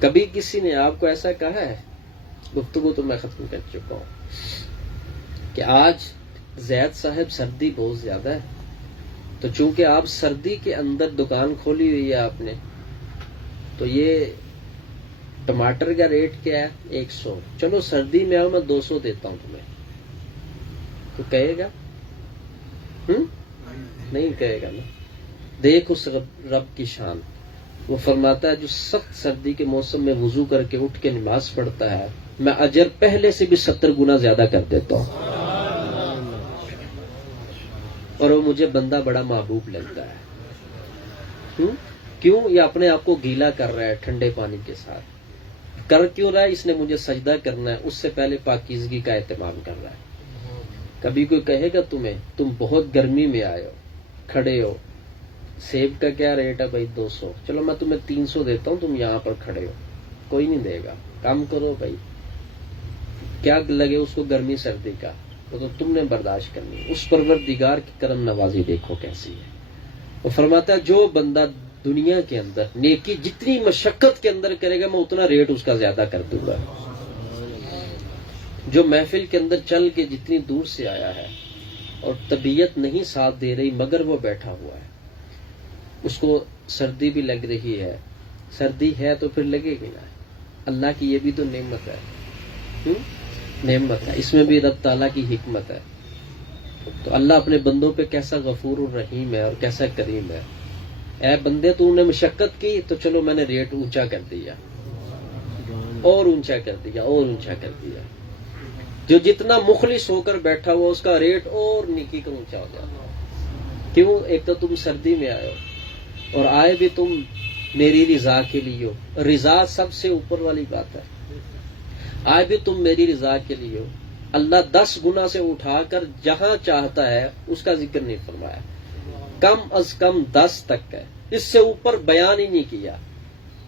کبھی کسی نے آپ کو ایسا کہا ہے؟ گفتگو تو میں ختم کر چکا ہوں کہ آج زید صاحب سردی بہت زیادہ ہے، تو چونکہ آپ سردی کے اندر دکان کھولی ہوئی ہے آپ نے، تو یہ ٹماٹر کا ریٹ کیا ہے؟ 100، چلو سردی میں آؤ میں 200 دیتا ہوں تمہیں، تو کہے گا؟ نہیں کہے گا نا۔ دیکھ اس رب کی شان، وہ فرماتا ہے جو سخت سردی کے موسم میں وضو کر کے اٹھ کے نماز پڑھتا ہے، میں اجر پہلے سے بھی 70 گنا زیادہ کر دیتا ہوں، اور وہ مجھے بندہ بڑا محبوب لگتا ہے۔ کیوں؟ یہ اپنے آپ کو گیلا کر رہا ہے ٹھنڈے پانی کے ساتھ۔ کر کیوں رہا ہے؟ اس نے مجھے سجدہ کرنا ہے، اس سے پہلے پاکیزگی کا اہتمام کر رہا ہے۔ کبھی کوئی کہے گا تمہیں تم بہت گرمی میں آئے ہو، کھڑے ہو، سیب کا کیا ریٹ ہے بھائی؟ 200، چلو میں تمہیں 300 دیتا ہوں، تم یہاں پر کھڑے ہو، کوئی نہیں دے گا۔ کام کرو بھائی، کیا لگے اس کو گرمی سردی کا، وہ تو تم نے برداشت کرنی ہے۔ اس پروردگار کی کرم نوازی دیکھو کیسی ہے۔ وہ فرماتا ہے جو بندہ دنیا کے اندر نیکی جتنی مشقت کے اندر کرے گا میں اتنا ریٹ اس کا زیادہ کر دوں گا۔ جو محفل کے اندر چل کے جتنی دور سے آیا ہے اور طبیعت نہیں ساتھ دے رہی مگر وہ بیٹھا ہوا ہے، اس کو سردی بھی لگ رہی ہے، سردی ہے تو پھر لگے گی نا۔ اللہ کی یہ بھی تو نعمت ہے، نعمت ہے، اس میں بھی رب تعالیٰ کی حکمت ہے۔ تو اللہ اپنے بندوں پہ کیسا غفور الرحیم ہے اور کیسا کریم ہے۔ اے بندے تو نے مشقت کی تو چلو میں نے ریٹ اونچا کر دیا، اور اونچا کر دیا، اور اونچا کر دیا۔ جو جتنا مخلص ہو کر بیٹھا ہوا اس کا ریٹ اور نیکی کا اونچا ہو جاتا۔ کیوں؟ ایک تو تم سردی میں آئے ہو، اور آئے بھی تم میری رضا کے لیے ہو، رضا سب سے اوپر والی بات ہے۔ آئے بھی تم میری رضا کے لیے ہو۔ اللہ 10 گنا سے اٹھا کر جہاں چاہتا ہے اس کا ذکر نہیں فرمایا، کم از کم 10 تک ہے، اس سے اوپر بیان ہی نہیں کیا۔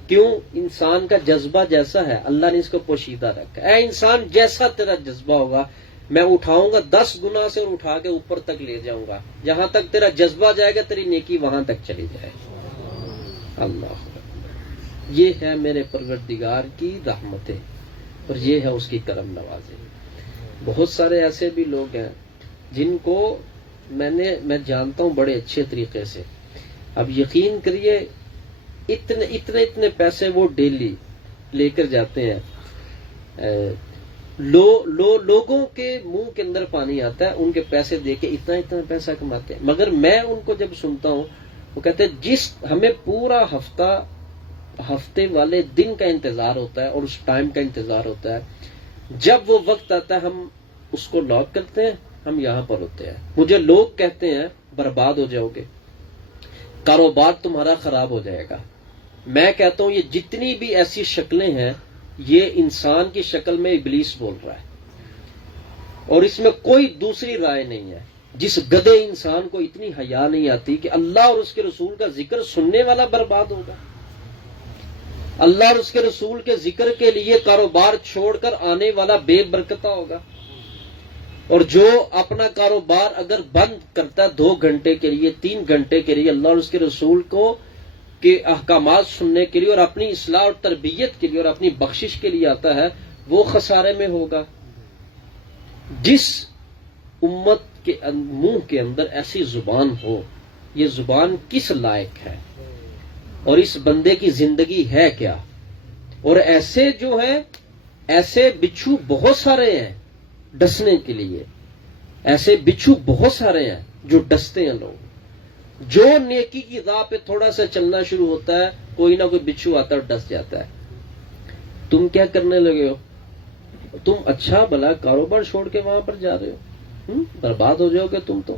کیوں؟ انسان کا جذبہ جیسا ہے اللہ نے اس کو پوشیدہ رکھا۔ اے انسان جیسا تیرا جذبہ ہوگا میں اٹھاؤں گا 10 گنا سے، اور اٹھا کے اوپر تک لے جاؤں گا، جہاں تک تیرا جذبہ جائے گا تیری نیکی وہاں تک چلی جائے گی۔ اللہ، یہ ہے میرے پروردگار کی رحمتیں، اور یہ ہے اس کی کرم نوازی۔ بہت سارے ایسے بھی لوگ ہیں جن کو میں جانتا ہوں بڑے اچھے طریقے سے، اب یقین کریے اتنے پیسے وہ ڈیلی لے کر جاتے ہیں، لوگوں کے منہ کے اندر پانی آتا ہے ان کے پیسے دے کے، اتنا پیسہ کماتے ہیں۔ مگر میں ان کو جب سنتا ہوں وہ کہتے ہیں جس ہمیں پورا ہفتے والے دن کا انتظار ہوتا ہے اور اس ٹائم کا انتظار ہوتا ہے، جب وہ وقت آتا ہے ہم اس کو لاک کرتے ہیں، ہم یہاں پر ہوتے ہیں۔ مجھے لوگ کہتے ہیں برباد ہو جاؤ گے، کاروبار تمہارا خراب ہو جائے گا۔ میں کہتا ہوں یہ جتنی بھی ایسی شکلیں ہیں یہ انسان کی شکل میں ابلیس بول رہا ہے، اور اس میں کوئی دوسری رائے نہیں ہے۔ جس گدھے انسان کو اتنی حیا نہیں آتی کہ اللہ اور اس کے رسول کا ذکر سننے والا برباد ہوگا، اللہ اور اس کے رسول کے ذکر کے لیے کاروبار چھوڑ کر آنے والا بے برکتہ ہوگا، اور جو اپنا کاروبار اگر بند کرتا ہے 2 گھنٹے کے لیے 3 گھنٹے کے لیے اللہ اور اس کے رسول کو کے احکامات سننے کے لیے اور اپنی اصلاح اور تربیت کے لیے اور اپنی بخشش کے لیے آتا ہے، وہ خسارے میں ہوگا۔ جس امت کے منہ کے اندر ایسی زبان ہو، یہ زبان کس لائق ہے، اور اس بندے کی زندگی ہے کیا؟ اور ایسے جو ہیں ایسے بچھو بہت سارے ہیں ڈسنے کے لیے، ایسے بچھو بہت سارے ہیں جو ڈستے ہیں لوگ۔ جو نیکی کی راہ پہ تھوڑا سا چلنا شروع ہوتا ہے کوئی نہ کوئی بچھو آتا ہے اور ڈس جاتا ہے۔ تم کیا کرنے لگے ہو؟ تم اچھا بھلا کاروبار چھوڑ کے وہاں پر جا رہے ہو، برباد ہو جاؤ گے تم تو۔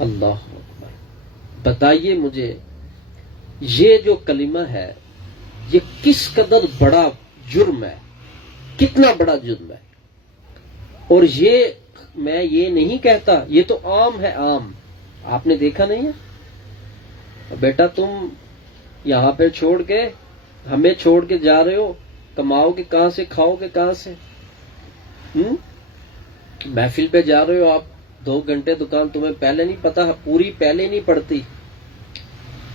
اللہ اکبر، بتائیے مجھے یہ جو کلمہ ہے یہ کس قدر بڑا جرم ہے، کتنا بڑا جرم ہے۔ اور یہ میں یہ نہیں کہتا، یہ تو عام ہے، عام۔ آپ نے دیکھا نہیں ہے؟ بیٹا تم یہاں پہ چھوڑ کے ہمیں چھوڑ کے جا رہے ہو، کماؤ گے کہاں سے، کھاؤ گے کہاں سے؟ محفل پہ جا رہے ہو آپ 2 گھنٹے دکان، تمہیں پہلے نہیں پتا، پوری پہلے نہیں پڑتی،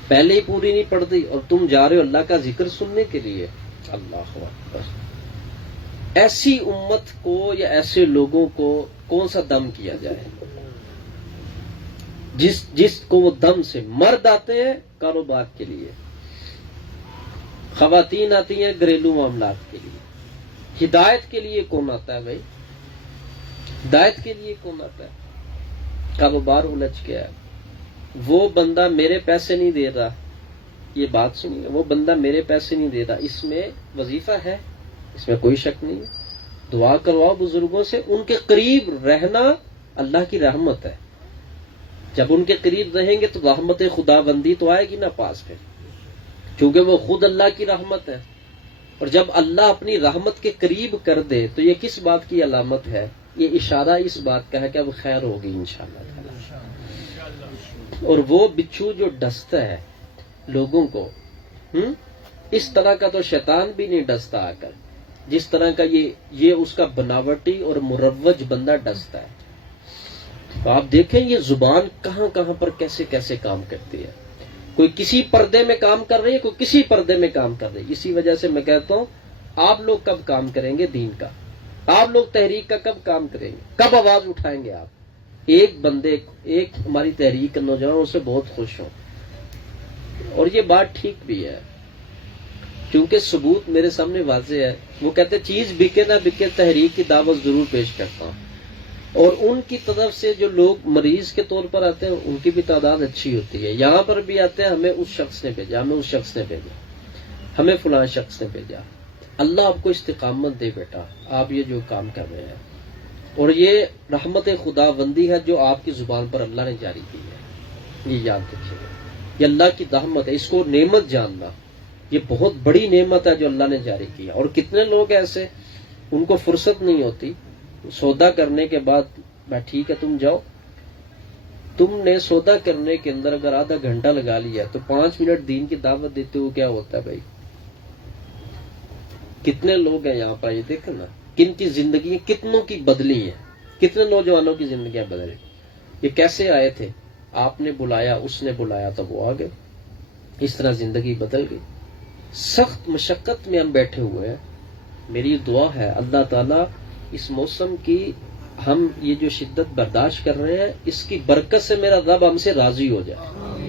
پہلے ہی پوری نہیں پڑتی اور تم جا رہے ہو اللہ کا ذکر سننے کے لیے. اللہ اکبر. ایسی امت کو یا ایسے لوگوں کو کون سا دم کیا جائے جس کو وہ دم سے. مرد آتے ہیں کاروبار کے لیے، خواتین آتی ہیں گھریلو معاملات کے لیے. ہدایت کے لیے کون آتا ہے بھائی؟ ہدایت کے لیے کون آتا ہے؟ کاروبار الجھ گیا ہے. وہ بندہ میرے پیسے نہیں دے رہا، یہ بات سنیے، وہ بندہ میرے پیسے نہیں دے رہا، اس میں وظیفہ ہے، اس میں کوئی شک نہیں ہے. دعا کرواؤ بزرگوں سے. ان کے قریب رہنا اللہ کی رحمت ہے. جب ان کے قریب رہیں گے تو رحمت خدا بندی تو آئے گی نا پاس پہ، چونکہ وہ خود اللہ کی رحمت ہے. اور جب اللہ اپنی رحمت کے قریب کر دے تو یہ کس بات کی علامت ہے؟ یہ اشارہ اس بات کا ہے کہ اب خیر ہوگی انشاءاللہ تعالی. اور وہ بچھو جو ڈستا ہے لوگوں کو، اس طرح کا تو شیطان بھی نہیں ڈستا آ کر، جس طرح کا یہ اس کا بناوٹی اور مروج بندہ ڈستا ہے. تو آپ دیکھیں یہ زبان کہاں کہاں پر کیسے کیسے کام کرتی ہے. کوئی کسی پردے میں کام کر رہی ہے، کوئی کسی پردے میں کام کر رہی ہے. اسی وجہ سے میں کہتا ہوں آپ لوگ کب کام کریں گے دین کا؟ آپ لوگ تحریک کا کب کام کریں گے؟ کب آواز اٹھائیں گے آپ؟ ایک ہماری تحریک نوجوانوں سے بہت خوش ہوں، اور یہ بات ٹھیک بھی ہے کیونکہ ثبوت میرے سامنے واضح ہے. وہ کہتے چیز بکے نہ بکے تحریک کی دعوت ضرور پیش کرتا ہوں. اور ان کی طرف سے جو لوگ مریض کے طور پر آتے ہیں ان کی بھی تعداد اچھی ہوتی ہے. یہاں پر بھی آتے ہیں ہمیں اس شخص نے بھیجا، ہمیں اس شخص نے بھیجا، ہمیں فلاں شخص نے بھیجا. اللہ آپ کو استقامت دے بیٹا، آپ یہ جو کام کر رہے ہیں. اور یہ رحمت خدا بندی ہے جو آپ کی زبان پر اللہ نے جاری کی ہے. یہ یاد رکھیے گا، یہ اللہ کی رحمت ہے. اس کو نعمت جاننا، یہ بہت بڑی نعمت ہے جو اللہ نے جاری کی ہے. اور کتنے لوگ ایسے ان کو فرصت نہیں ہوتی سودا کرنے کے بعد، ٹھیک ہے تم جاؤ. تم نے سودا کرنے کے اندر اگر آدھا گھنٹہ لگا لیا تو 5 منٹ دین کی دعوت دیتے ہوئے کیا ہوتا ہے بھائی؟ کتنے لوگ ہیں یہاں پر، یہ دیکھیں نا کن کی زندگی کتنوں کی بدلی ہیں، کتنے نوجوانوں کی زندگیاں بدلی. یہ کیسے آئے تھے؟ آپ نے بلایا، اس نے بلایا تو وہ آ گئے. اس طرح زندگی بدل گئی. سخت مشقت میں ہم بیٹھے ہوئے ہیں. میری دعا ہے اللہ تعالیٰ اس موسم کی ہم یہ جو شدت برداشت کر رہے ہیں اس کی برکت سے میرا رب ہم سے راضی ہو جائے.